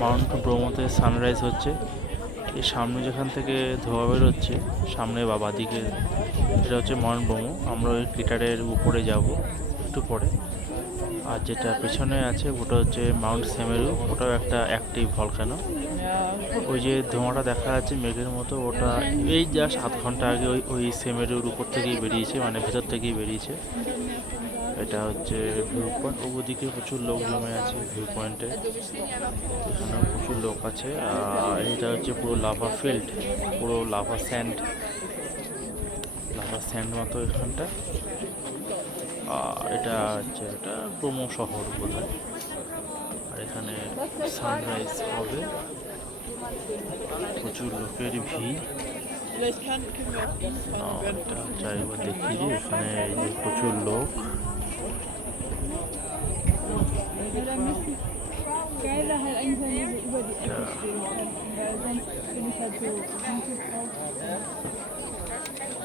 Mount ব্রহ্মতে sunrise হচ্ছে। এই সামনে যেখান থেকে ধোঁয়া বেরোচ্ছে, সামনে বা বাদিকে, এটা হচ্ছে মাউন্ট ব্রহ্ম। আমরা ওই ক্রেটারের উপরে যাব একটু পরে। আর যেটা পেছনে আছে ওটা হচ্ছে মাউন্ট সেমেরু, ওটাও একটা অ্যাক্টিভ ভলকানো। ওই যে ধোঁয়াটা দেখা যাচ্ছে মেঘের মতো, ওটা এই জাস্ট আধ ঘন্টা আগে ওই ওই সেমেরুর উপর থেকেই বেরিয়েছে, মানে ভেতর থেকেই বেরিয়েছে। এটা হচ্ছে ভিউ পয়েন্ট, ওদিকে প্রচুর লোক জমে আছে ভিউ পয়েন্টে, এখানেও প্রচুর লোক আছে। আর এটা হচ্ছে পুরো লাভা ফিল্ড, পুরো লাভা স্যান্ড, লাভা স্যান্ড মতো এখানটা। আর এটা হচ্ছে এটা ব্রহ্ম শহর বোধহয়। আর এখানে সানরাইজ হবে, প্রচুর লোকের ভিড়। এটা হচ্ছে একবার দেখি যে এখানে এই যে প্রচুর লোক। Geil wäre halt eigentlich, wenn wir so über die Ecke stehen könnten, weil sonst bin ich halt so drauf.